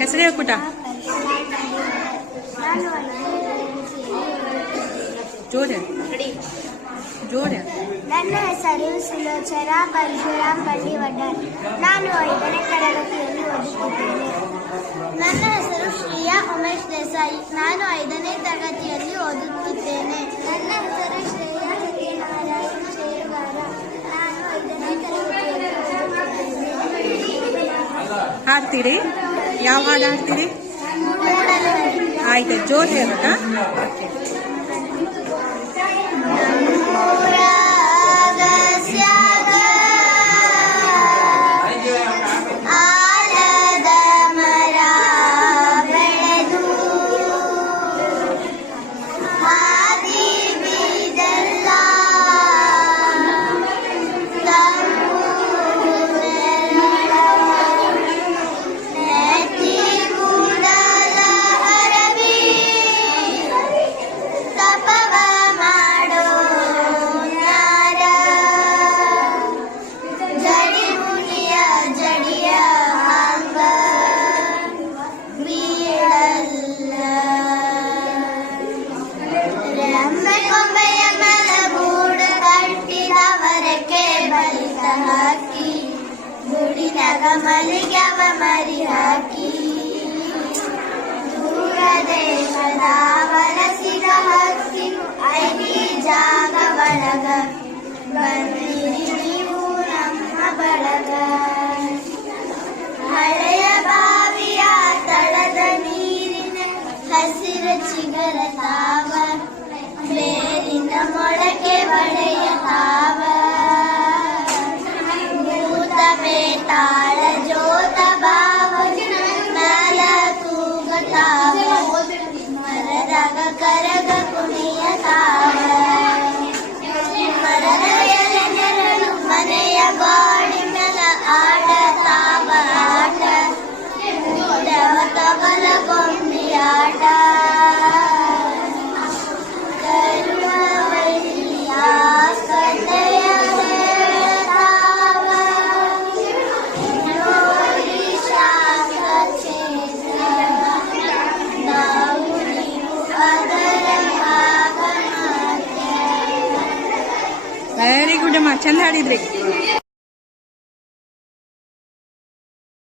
ಹೆಸರು ಹೇಳ್ಕುಟ ಜೋಡೆ ಜೋಡೆ. ನನ್ನ ಹೆಸರು ಸುಲೋಚನಾ ಪರಶುರಾಮ್ ಪಳ್ಳಿವಡ್ಡರ್. ನಾನು 5ನೇ ತರಗತಿಯಲ್ಲಿ ಓದುತ್ತಿದ್ದೇನೆ. ನನ್ನ ಹೆಸರು ಶ್ರೀಯಾ ಉಮೇಶ್ ದೇಸಾಯಿ. ನಾನು 5ನೇ ತರಗತಿಯಲ್ಲಿ ಓದುತ್ತಿದ್ದೇನೆ. ನನ್ನ ಹೆಸರು ಶ್ರೇಯಾ ಸತ್ಯನಾರಾಯಣ ಶೇರುಗಾರ. ನಾನು 5ನೇ ತರಗತಿಯಲ್ಲಿ ಓದುತ್ತಿದ್ದೇನೆ. ಹಾಡ್ತೀರಿ? ಯಾವ ಹಾಡು ಹಾಡ್ತೀರಿ? ಆಯ್ತು, ಜೋರ್ ಹೇಳ್ಬೇಕಾ? ಮಲ್ಲಿಗೆವ ಮರಿ ಹಾಕಿ ದೂರ ದೇಶದ ವಲಸಿಗ ಹಕ್ಕಿ ಐದಿ ಜಾಗ ಬಳಗ ಬಂದಿರಿ ನೀವು ನಮ್ಮ ಬಳಗ. ಹಳೆಯ ಬಾವಿಯ ತಳದ ನೀರಿನ ಹಸಿರ ಚಿಗರ ತಾವ ಬೇರಿನ ಮೊಳಕೆ ಬಳೆಯ ತಾವ ಬೇತಾಳ ಜೋತ ಬಾವ ಮ್ಯಾಲ ತೂಗತಾವ ಮರದಾಗ ಕರಗ ಕುಣಿಯ ತಾವ ಮರದ ಎಲೆ ನೆರಳು ಮನೆಯ ಗಾಳಿ ಮೆಲ ಆಟ ತಾವ ಆಟ ದವ ತಬಲ ಗೊಂಬಿ ಆಟ ವೆರಿ ಗುಡ್ ಅಮ್ಮ, ಚಂದ ಹಾಡಿದ್ರಿ.